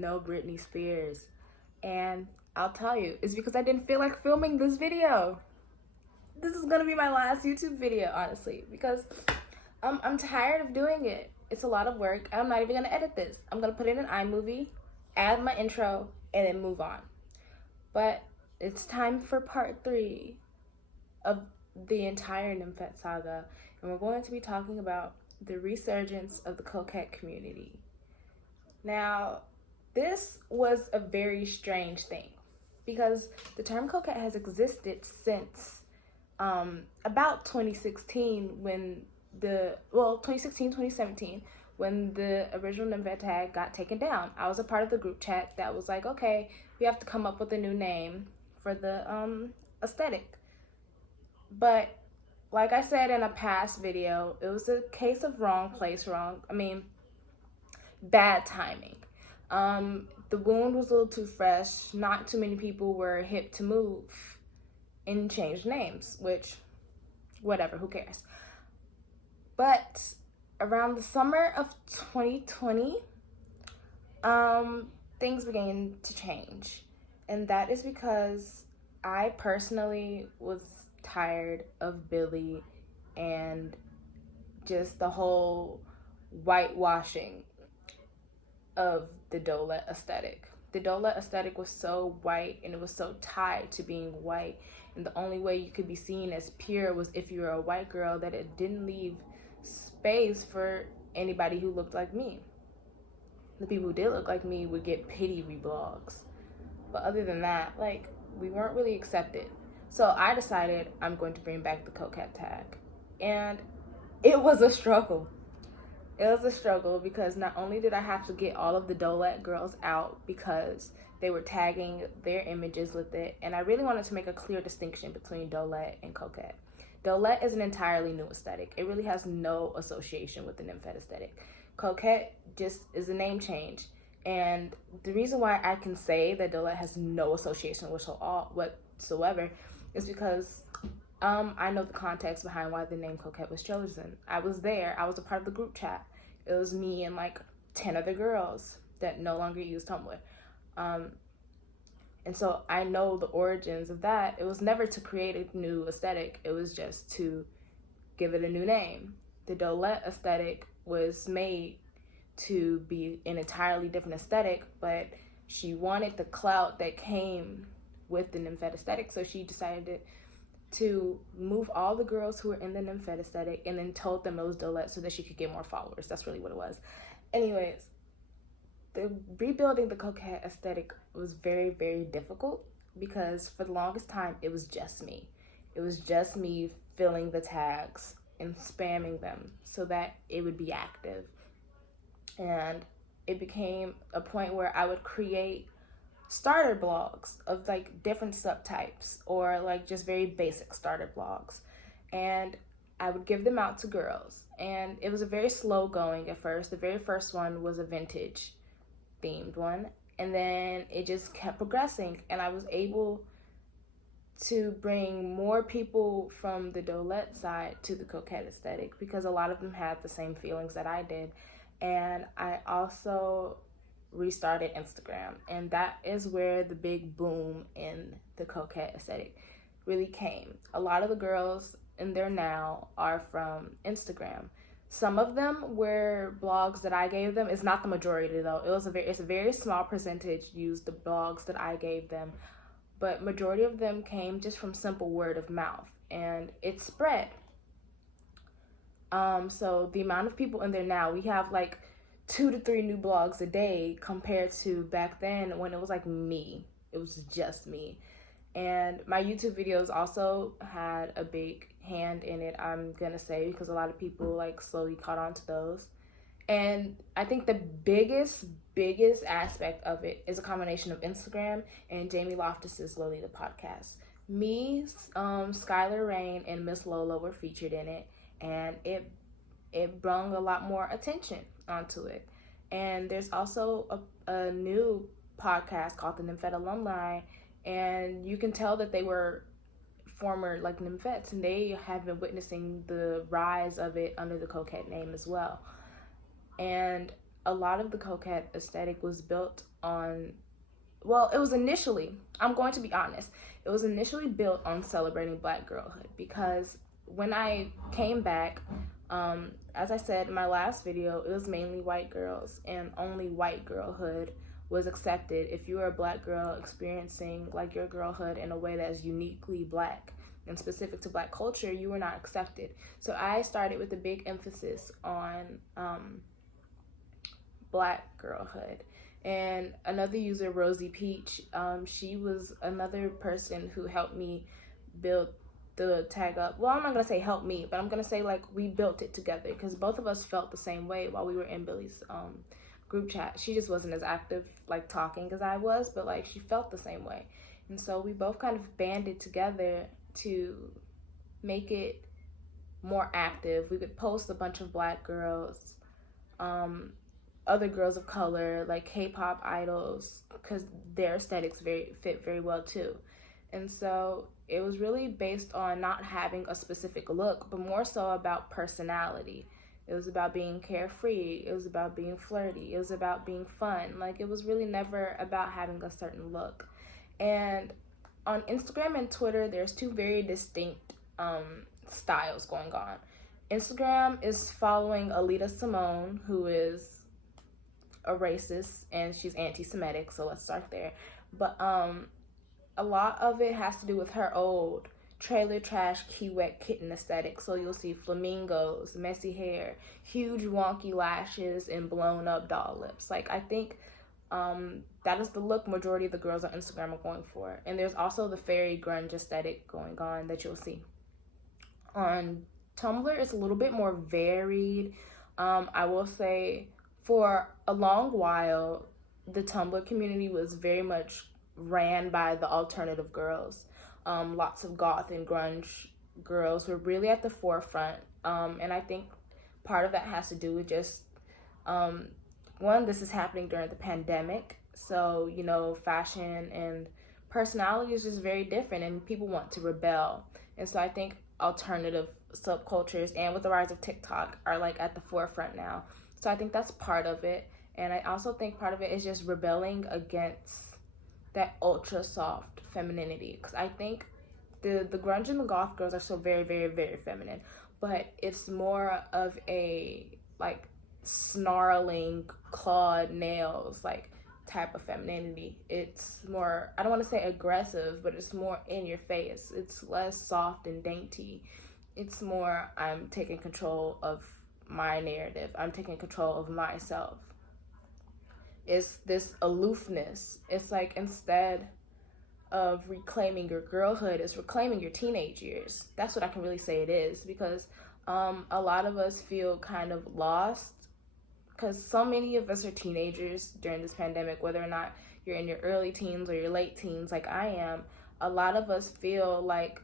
no Britney Spears. And I'll tell you, it's because I didn't feel like filming this video. This is gonna be my last YouTube video, honestly, because I'm tired of doing it. It's a lot of work. I'm not even gonna edit this. I'm gonna put it in iMovie, add my intro, and then move on. But it's time for part 3 of the entire Nymphette saga, and we're going to be talking about the resurgence of the Coquette community. Now, this was a very strange thing because the term Coquette has existed since about 2016 when 2017 when the original Nymphette tag got taken down. I was a part of the group chat that was like, okay, we have to come up with a new name for the aesthetic. But like I said in a past video, it was a case of bad timing. The wound was a little too fresh. Not too many people were hip to move and change names, which, whatever, who cares? But around the summer of 2020, things began to change. And that is because I personally was tired of Billy and just the whole whitewashing of the Dolette aesthetic. The Dolette aesthetic was so white and it was so tied to being white, and the only way you could be seen as pure was if you were a white girl, that it didn't leave space for anybody who looked like me. The people who did look like me would get pity reblogs, but other than that, like, we weren't really accepted. So I decided I'm going to bring back the Coquette tag, and it was a struggle. It was a struggle because not only did I have to get all of the Dolette girls out because they were tagging their images with it, and I really wanted to make a clear distinction between Dolette and Coquette. Dolette is an entirely new aesthetic. It really has no association with the Nymphette aesthetic. Coquette just is a name change. And the reason why I can say that Dolette has no association whatsoever is because I know the context behind why the name Coquette was chosen. I was there. I was a part of the group chat. It was me and like 10 other girls that no longer use Tumblr. And so I know the origins of that. It was never to create a new aesthetic. It was just to give it a new name. The Dolette aesthetic was made to be an entirely different aesthetic, but she wanted the clout that came with the Nymphette aesthetic, so she decided to move all the girls who were in the Nymphette aesthetic and then told them it was Dolette so that she could get more followers. That's really what it was. Anyways, the rebuilding the Coquette aesthetic was very, very difficult because for the longest time it was just me. It was just me filling the tags and spamming them so that it would be active. And it became a point where I would create starter blogs of like different subtypes or like just very basic starter blogs, and I would give them out to girls. And it was a very slow going at first. The very first one was a vintage themed one, and then it just kept progressing, and I was able to bring more people from the Dolette side to the Coquette aesthetic because a lot of them had the same feelings that I did. And I also restarted Instagram, and that is where the big boom in the Coquette aesthetic really came. A lot of the girls in there now are from Instagram. Some of them were blogs that I gave them. It's not the majority though. It's a very small percentage used the blogs that I gave them, but majority of them came just from simple word of mouth, and it spread. So the amount of people in there now, we have like 2 to 3 new blogs a day compared to back then when it was like me. It was just me. And my YouTube videos also had a big hand in it, I'm gonna say, because a lot of people like slowly caught on to those. And I think the biggest aspect of it is a combination of Instagram and Jamie Loftus's Lolita podcast. Me, Skylar Rain, and Miss Lola were featured in it, and it brought a lot more attention onto it. And there's also a new podcast called the Nymphette Alumni, and you can tell that they were former like Nymphets, and they have been witnessing the rise of it under the Coquette name as well. And a lot of the Coquette aesthetic was built on, well, it was initially, I'm going to be honest, it was initially built on celebrating Black girlhood, because when I came back, as I said in my last video, it was mainly white girls, and only white girlhood was accepted. If you were a Black girl experiencing like your girlhood in a way that's uniquely Black and specific to Black culture, you were not accepted. So I started with a big emphasis on Black girlhood. And another user, Rosie Peach, she was another person who helped me build the tag up. Well, I'm not gonna say help me, but I'm gonna say like we built it together, because both of us felt the same way while we were in Billy's group chat. She just wasn't as active like talking as I was, but like she felt the same way. And so we both kind of banded together to make it more active. We would post a bunch of Black girls, other girls of color, like K-pop idols, because their aesthetics fit very well too. And so it was really based on not having a specific look, but more so about personality. It was about being carefree. It was about being flirty. It was about being fun. Like, it was really never about having a certain look. And on Instagram and Twitter, there's two very distinct styles going on. Instagram is following Alita Simone, who is a racist, and she's anti-Semitic, so let's start there. But a lot of it has to do with her old trailer trash key wet kitten aesthetic. So you'll see flamingos, messy hair, huge wonky lashes, and blown up doll lips. Like, I think that is the look majority of the girls on Instagram are going for. And there's also the fairy grunge aesthetic going on that you'll see. On Tumblr, it's a little bit more varied. I will say for a long while, the Tumblr community was very much ran by the alternative girls. Lots of goth and grunge girls were really at the forefront. And I think part of that has to do with just, one, this is happening during the pandemic. So, you know, fashion and personality is just very different, and people want to rebel. And so I think alternative subcultures, and with the rise of TikTok, are like at the forefront now. So I think that's part of it. And I also think part of it is just rebelling against that ultra soft femininity, because I think the grunge and the goth girls are still very, very, very feminine, but it's more of a like snarling, clawed nails like type of femininity. It's more, I don't want to say aggressive, but it's more in your face. It's less soft and dainty. It's more, I'm taking control of my narrative. I'm taking control of myself. It's this aloofness. It's like, instead of reclaiming your girlhood, it's reclaiming your teenage years. That's what I can really say it is, because a lot of us feel kind of lost, because so many of us are teenagers during this pandemic, whether or not you're in your early teens or your late teens like I am. A lot of us feel like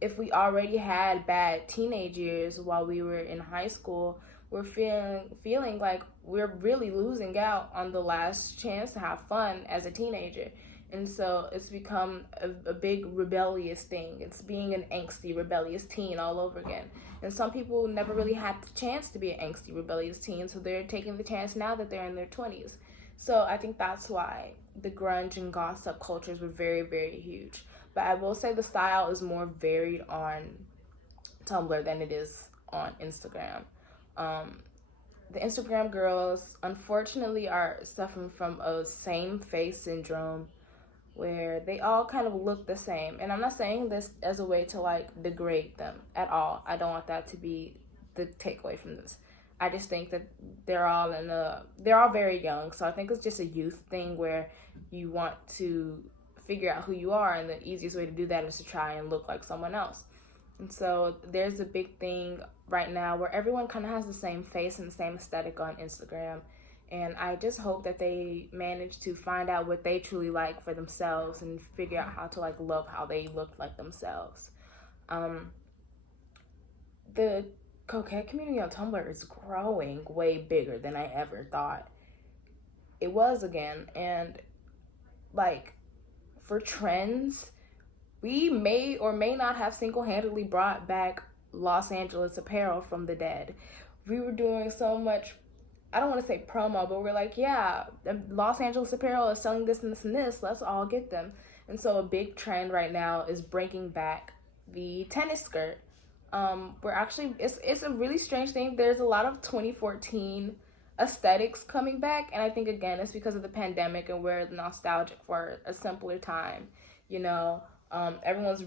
if we already had bad teenage years while we were in high school, we're feeling like we're really losing out on the last chance to have fun as a teenager. And so it's become a big rebellious thing. It's being an angsty, rebellious teen all over again. And some people never really had the chance to be an angsty, rebellious teen, so they're taking the chance now that they're in their 20s. So I think that's why the grunge and goth subcultures were very, very huge. But I will say the style is more varied on Tumblr than it is on Instagram. The Instagram girls, unfortunately, are suffering from a same face syndrome, where they all kind of look the same. And I'm not saying this as a way to like degrade them at all. I don't want that to be the takeaway from this. I just think that they're all very young. So I think it's just a youth thing where you want to figure out who you are, and the easiest way to do that is to try and look like someone else. And so there's a big thing right now where everyone kind of has the same face and the same aesthetic on Instagram. And I just hope that they manage to find out what they truly like for themselves and figure out how to like love how they look like themselves. The Coquette community on Tumblr is growing way bigger than I ever thought it was again. And like, for trends, we may or may not have single-handedly brought back Los Angeles apparel from the dead. We were doing so much I don't want to say promo, but we're like, yeah, Los Angeles Apparel is selling this and this and this. Let's all get them. And so a big trend right now is bringing back the tennis skirt. We're actually, it's a really strange thing. There's a lot of 2014 aesthetics coming back, and I think again it's because of the pandemic and we're nostalgic for a simpler time. You know, everyone's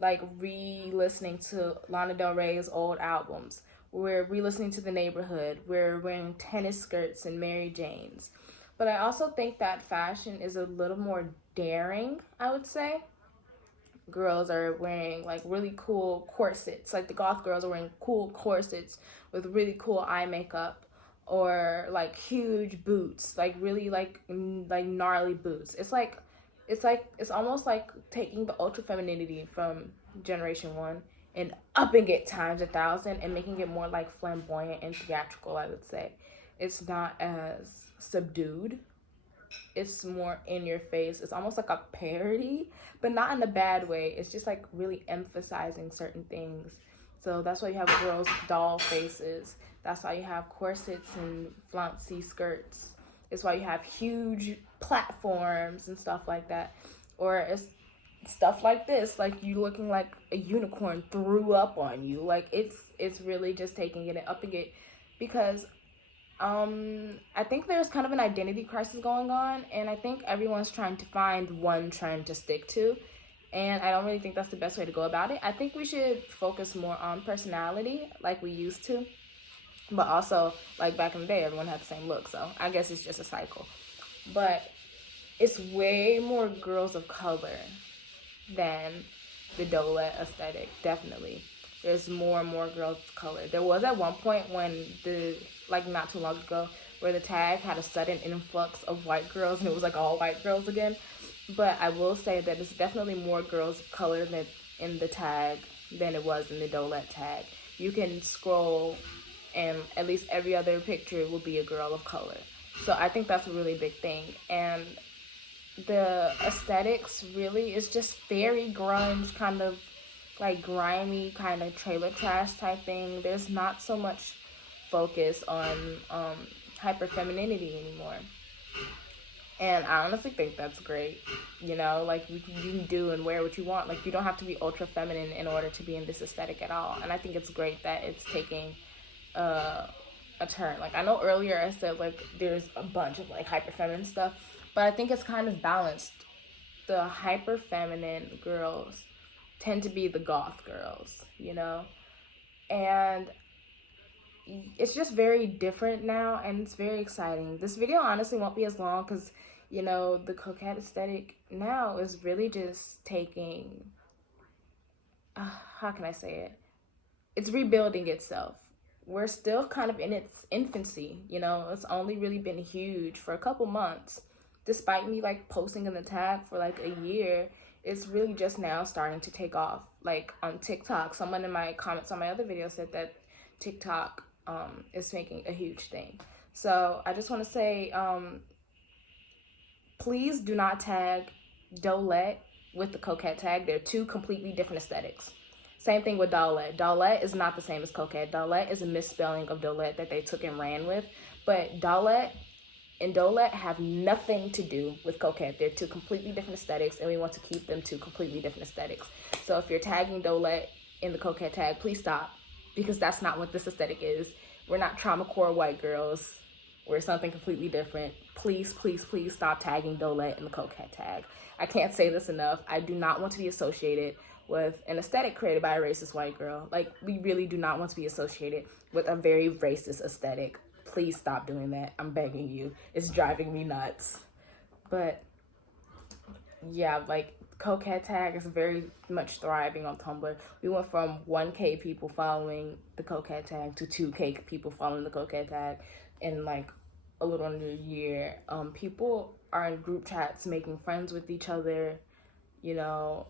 like re-listening to Lana Del Rey's old albums. We're re-listening to The Neighborhood. We're wearing tennis skirts and Mary Janes. But I also think that fashion is a little more daring, I would say. Girls are wearing like really cool corsets. Like the goth girls are wearing cool corsets with really cool eye makeup, or like huge boots, like really like gnarly boots. It's almost like taking the ultra femininity from Generation 1 and upping it times 1,000 and making it more like flamboyant and theatrical, I would say. It's not as subdued, it's more in your face. It's almost like a parody, but not in a bad way. It's just like really emphasizing certain things. So that's why you have girls with doll faces. That's why you have corsets and flouncy skirts. It's why you have huge platforms and stuff like that. Or it's stuff like this, like you looking like a unicorn threw up on you. Like it's really just taking it and upping it, because I think there's kind of an identity crisis going on, and I think everyone's trying to find one trend to stick to, and I don't really think that's the best way to go about it. I think we should focus more on personality like we used to, but also like back in the day everyone had the same look, so I guess it's just a cycle. But it's way more girls of color than the Dolette aesthetic, definitely. There's more and more girls of color. There was at one point when like not too long ago, where the tag had a sudden influx of white girls and it was like all white girls again. But I will say that it's definitely more girls of color than in the tag than it was in the Dolette tag. You can scroll and at least every other picture will be a girl of color. So I think that's a really big thing. And the aesthetics really is just fairy grunge, kind of like grimy, kind of trailer trash type thing. There's not so much focus on hyper femininity anymore. And I honestly think that's great. You know, like you can do and wear what you want. Like you don't have to be ultra feminine in order to be in this aesthetic at all. And I think it's great that it's taking a turn. Like I know earlier I said like there's a bunch of like hyper feminine stuff, but I think it's kind of balanced. The hyper feminine girls tend to be the goth girls, you know? And it's just very different now, and it's very exciting. This video honestly won't be as long because, you know, the Coquette aesthetic now is really just taking, how can I say it? It's rebuilding itself. We're still kind of in its infancy, you know? It's only really been huge for a couple months. Despite me like posting in the tag for like a year, it's really just now starting to take off. Like on TikTok, someone in my comments on my other video said that TikTok is making a huge thing. So I just want to say, please do not tag Dolette with the Coquette tag. They're two completely different aesthetics. Same thing with Dolette. Dolette is not the same as Coquette. Dolette is a misspelling of Dolette that they took and ran with. But Dolette and Dolette have nothing to do with Coquette. They're two completely different aesthetics, and we want to keep them two completely different aesthetics. So if you're tagging Dolette in the Coquette tag, please stop, because that's not what this aesthetic is. We're not trauma core white girls. We're something completely different. Please, please, please stop tagging Dolette in the Coquette tag. I can't say this enough. I do not want to be associated with an aesthetic created by a racist white girl. Like, we really do not want to be associated with a very racist aesthetic. Please stop doing that. I'm begging you. It's driving me nuts. But yeah, like Coquette tag is very much thriving on Tumblr. We went from 1K people following the Coquette tag to 2K people following the Coquette tag in like a little under a year. People are in group chats making friends with each other, you know.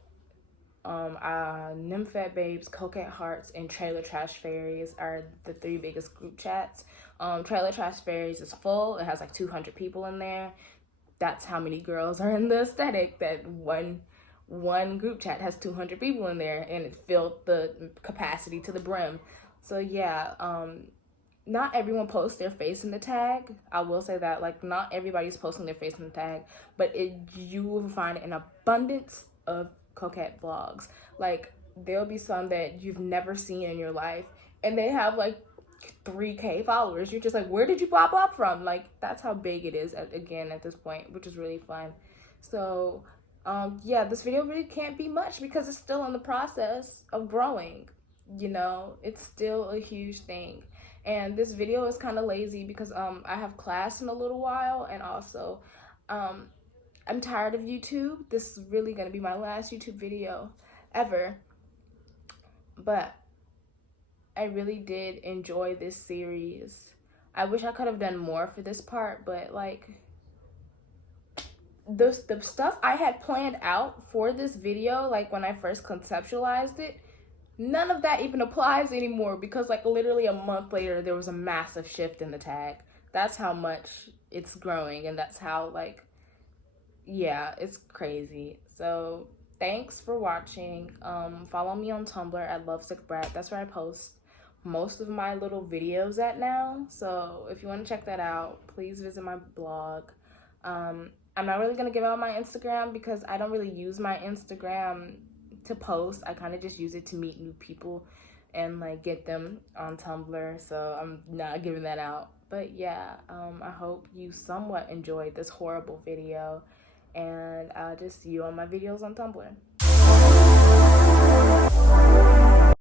Nymphet Babes, Coquette Hearts, and Trailer Trash Fairies are the three biggest group chats. Trailer Trash Fairies is full. It has like 200 people in there. That's how many girls are in the aesthetic, that one group chat has 200 people in there, and it filled the capacity to the brim. So yeah, not everyone posts their face in the tag. I will say that, like, not everybody's posting their face in the tag, but you will find an abundance of Coquette vlogs. Like, there'll be some that you've never seen in your life, and they have like 3K followers. You're just like, where did you pop up from? Like, that's how big it is again at this point, which is really fun. So yeah, this video really can't be much because it's still in the process of growing. You know, it's still a huge thing. And this video is kind of lazy because I have class in a little while, and also I'm tired of YouTube. This is really gonna be my last YouTube video ever. But I really did enjoy this series. I wish I could have done more for this part, but like the stuff I had planned out for this video, like when I first conceptualized it, none of that even applies anymore because like literally a month later there was a massive shift in the tag. That's how much it's growing, and that's how, like, yeah, it's crazy. So thanks for watching. Follow me on Tumblr at lovesickbrat. That's where I post most of my little videos at now. So if you want to check that out, please visit my blog. I'm not really gonna give out my Instagram because I don't really use my Instagram to post. I kind of just use it to meet new people and like get them on Tumblr, so I'm not giving that out. But yeah, I hope you somewhat enjoyed this horrible video, and I'll just see you on my videos on Tumblr.